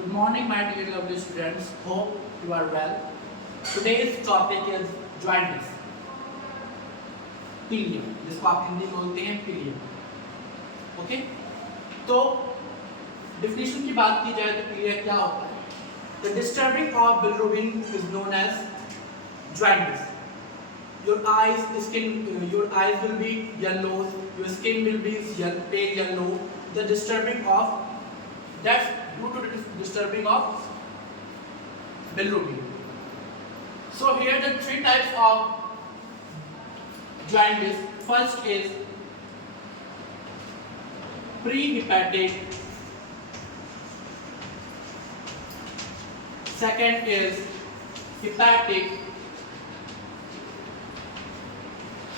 Good morning, my dear lovely students. Hope you are well. Today's topic is jaundice. पीलियम, जिसको आप हिंदी में बोलते हैं पीलियम. ओके, तो डिफिनेशन की बात की जाए तो पीलियम क्या होता है? The disturbing of bilirubin is known as jaundice. Your eyes will be yellow. Your skin will be pale yellow. The disturbing of that's due to the disturbing of bilirubin. So here the three types of jaundice. First is prehepatic. Second is hepatic.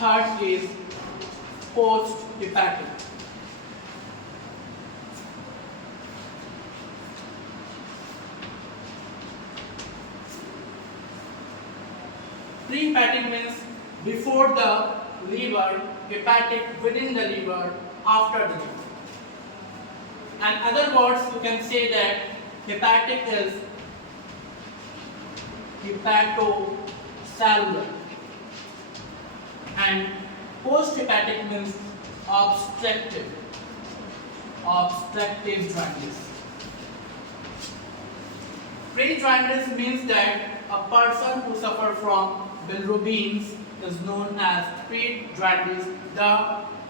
Third is post-hepatic. Prehepatic means before the liver, hepatic within the liver, after the liver. In other words, you can say that hepatic is hepatocellular and post-hepatic means obstructive jaundice. Pre-jaundice means that a person who suffers from bilirubin is known as pre-jaundice. The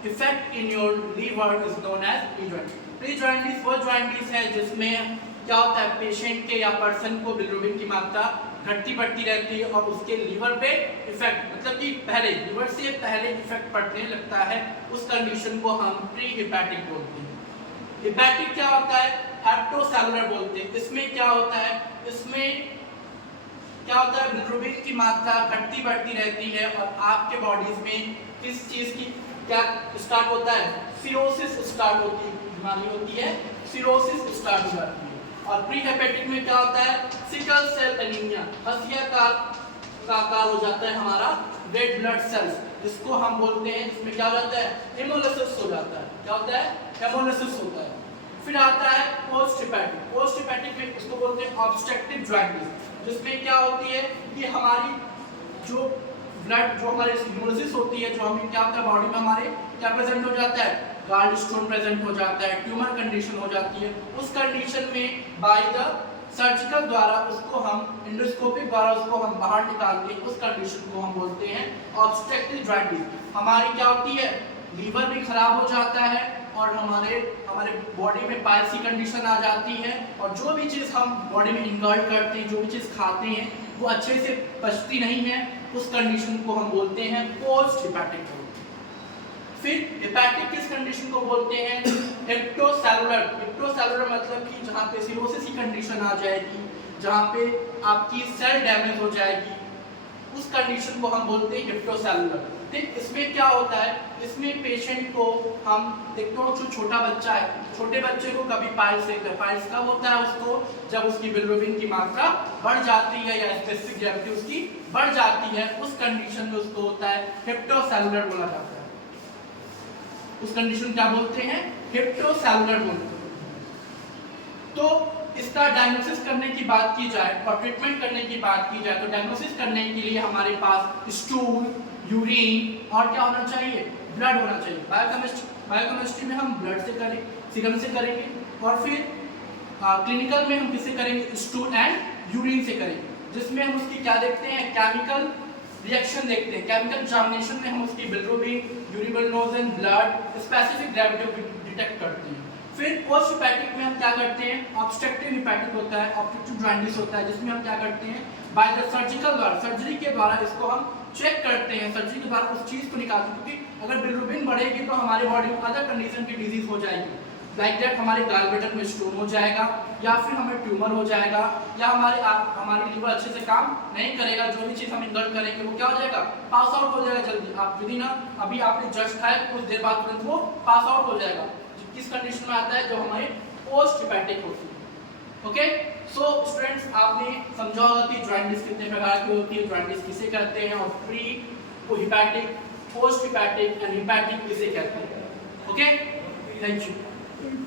effect in your liver is known as pre-jaundice. Pre-jaundice वो jaundice है जिसमें क्या होता है, patient के या person को bilirubin की मात्रा घटती बढ़ती रहती है और उसके लीवर पे इफेक्ट, मतलब कि पहले लीवर से पहले इफेक्ट पड़ने लगता है. उस कंडीशन को हम प्री हिपैटिक बोलते हैं. हिपैटिक क्या होता है? हेप्टोसेलुलर बोलते हैं. इसमें क्या होता है, बिलिरुबिन की मात्रा घटती बढ़ती रहती है और आपके बॉडीज में किस चीज की क्या स्टार्ट होता है? सिरोसिस स्टार्ट होती है, बीमारी होती है, सिरोसिस स्टार्ट हो जाती है. और प्री हेपेटिक में क्या होता है? सिकल सेल एनीमिया, हसिया का आकार हो जाता है हमारा रेड ब्लड सेल्स, जिसको हम बोलते हैं, जिसमें क्या हो जाता है? हेमोलिसिस हो जाता है. क्या होता है? हेमोलिसिस होता है. फिर आता है पोस्ट हेपेटिक. पोस्ट हेपेटिक में उसको बोलते हैं ऑब्स्ट्रक्टिव जाundice, जिसमें क्या होती है कि हमारी जो ब्लड जो हमारे हेमोलिसिस होती है, जो हमें क्या होता है बॉडी में हमारे क्या प्रेजेंट हो जाता है? गाल स्टोन प्रेजेंट हो जाता है, ट्यूमर कंडीशन हो जाती है. उस कंडीशन में बाय द सर्जिकल द्वारा उसको हम एंडोस्कोपिक द्वारा उसको हम बाहर निकालते हैं. उस कंडीशन को हम बोलते हैं ऑब्स्ट्रक्टिव जाundice. हमारी क्या होती है? लीवर भी खराब हो जाता है और हमारे बॉडी में पाइल्स की कंडीशन आ जाती है और जो भी चीज़ हम बॉडी में इंगल्ट करते हैं, जो भी चीज़ खाते हैं वो अच्छे से पचती नहीं है. उस कंडीशन को हम बोलते हैं पोस्ट हिपैटिक. फिर हेपेटिक किस कंडीशन को बोलते हैं? हेप्टोसेलुलर. हेप्टोसेलुलर मतलब कि जहाँ पे सिरोसिस की कंडीशन आ जाएगी, जहाँ पे आपकी सेल डैमेज हो जाएगी, उस कंडीशन को हम बोलते हैं हेप्टोसेलुलर. ठीक, इसमें क्या होता है? इसमें पेशेंट को हम देखते हो, जो छोटा बच्चा है, छोटे बच्चे को कभी पाइल्स कब होता है? उसको जब उसकी बिलिरुबिन की मात्रा बढ़ जाती है या स्पेसिफिक ग्रेविटी उसकी बढ़ जाती है, उस कंडीशन में उसको होता है हेप्टोसेलुलर बोला जाता है. उस कंडीशन क्या बोलते हैं? हेप्टोसेलुलर बोलते हैं. तो इसका डायग्नोसिस करने की बात की जाए और ट्रीटमेंट करने की बात की जाए तो डायग्नोसिस करने के लिए हमारे पास स्टूल, यूरिन और क्या होना चाहिए? ब्लड होना चाहिए. बायोकेमिस्ट्री में हम ब्लड से करेंगे, सीरम से करेंगे और फिर क्लिनिकल में हम किससे करेंगे? स्टूल एंड यूरिन से करेंगे, जिसमें हम उसकी क्या देखते हैं? केमिकल रिएक्शन देखते हैं. केमिकल एग्जामिनेशन में हम उसकी बिलिरुबिन, यूरिबिलिनोजन, ब्लड, स्पेसिफिक ग्रेविटी को डिटेक्ट करते हैं. फिर पोस्ट हिपैटिक में हम क्या करते हैं? ऑब्स्ट्रक्टिव हिपैटिक होता है, ऑब्स्ट्रक्टिव जाundice होता है, जिसमें हम क्या करते हैं? बाय द सर्जिकल द्वारा, सर्जरी के द्वारा इसको हम चेक करते हैं, सर्जरी के द्वारा उस चीज को निकालते हैं. क्योंकि अगर बिलिरुबिन बढ़ेगी तो हमारे बॉडी में अदर कंडीशन की डिजीज हो जाएगी, लाइक दैट हमारे गाल ब्लैडर में स्टोन हो जाएगा या फिर हमें ट्यूमर हो जाएगा या हमारी लीवर अच्छे से काम नहीं करेगा. जो भी चीज़ हम इंगल्ट करेंगे वो क्या हो जाएगा? पास आउट हो जाएगा जल्दी. आप यदि ना अभी आपने जस्ट खाया कुछ देर बाद तुरंत वो पास आउट हो जाएगा. किस कंडीशन में आता है? जो हमारे पोस्ट हिपैटिक होती है. ओके, सो स्टूडेंट्स, आपने समझा होगा कि जॉइंटिस कितने प्रकार की होती है, जॉइंटिस किसे कहते हैं और pre hepatic, post hepatic and hepatic किसे कहते हैं. Okay, thank you.